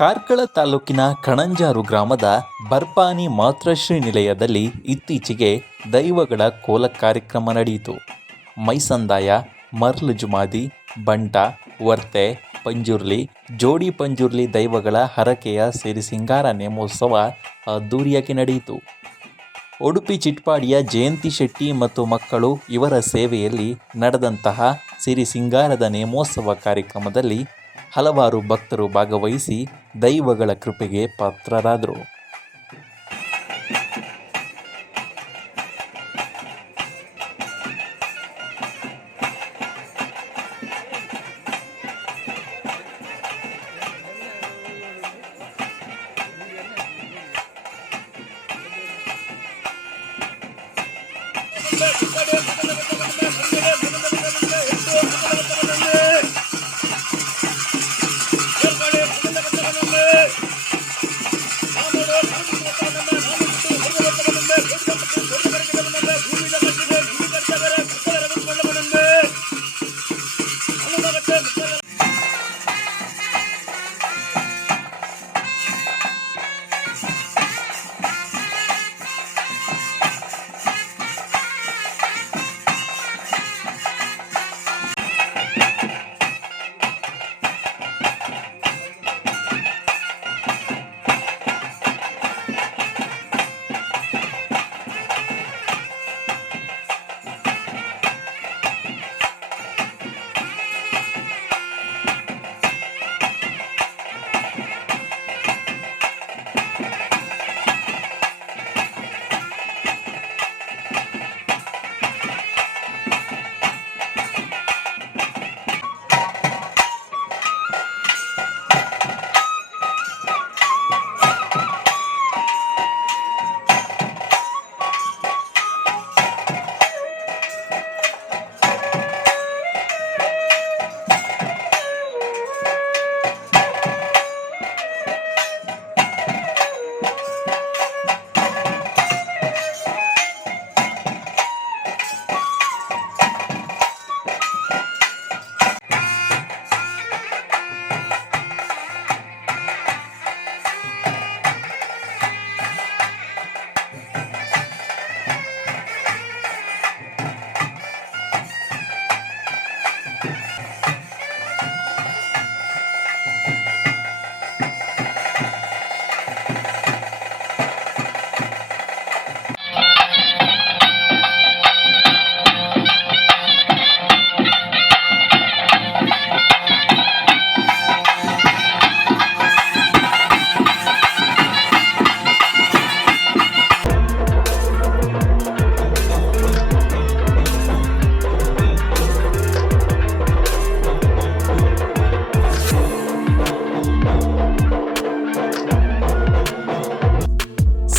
ಕಾರ್ಕಳ ತಾಲೂಕಿನ ಕಣಂಜಾರು ಗ್ರಾಮದ ಬರ್ಪಾನಿ ಮಾತೃಶ್ರೀ ನಿಲಯದಲ್ಲಿ ಇತ್ತೀಚೆಗೆ ದೈವಗಳ ಕೋಲ ಕಾರ್ಯಕ್ರಮ ನಡೆಯಿತು. ಮೈಸಂದಾಯ, ಮರ್ಲ್ ಜುಮಾದಿ, ಬಂಟ, ವರ್ತೆ, ಪಂಜುರ್ಲಿ, ಜೋಡಿ ಪಂಜುರ್ಲಿ ದೈವಗಳ ಹರಕೆಯ ಸಿರಿಸಿಂಗಾರ ನೇಮೋತ್ಸವ ಅದ್ದೂರಿಯಾಗಿ ನಡೆಯಿತು. ಉಡುಪಿ ಚಿಟ್ಪಾಡಿಯ ಜಯಂತಿ ಶೆಟ್ಟಿ ಮತ್ತು ಮಕ್ಕಳು ಇವರ ಸೇವೆಯಲ್ಲಿ ನಡೆದಂತಹ ಸಿರಿಸಿಂಗಾರದ ನೇಮೋತ್ಸವ ಕಾರ್ಯಕ್ರಮದಲ್ಲಿ ಹಲವಾರು ಭಕ್ತರು ಭಾಗವಹಿಸಿ ದೈವಗಳ ಕೃಪೆಗೆ ಪಾತ್ರರಾದರು.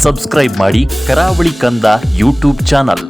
ಸಬ್ಸ್ಕ್ರೈಬ್ ಮಾಡಿ ಕರಾವಳಿ ಕಂದ ಯೂಟ್ಯೂಬ್ ಚಾನಲ್.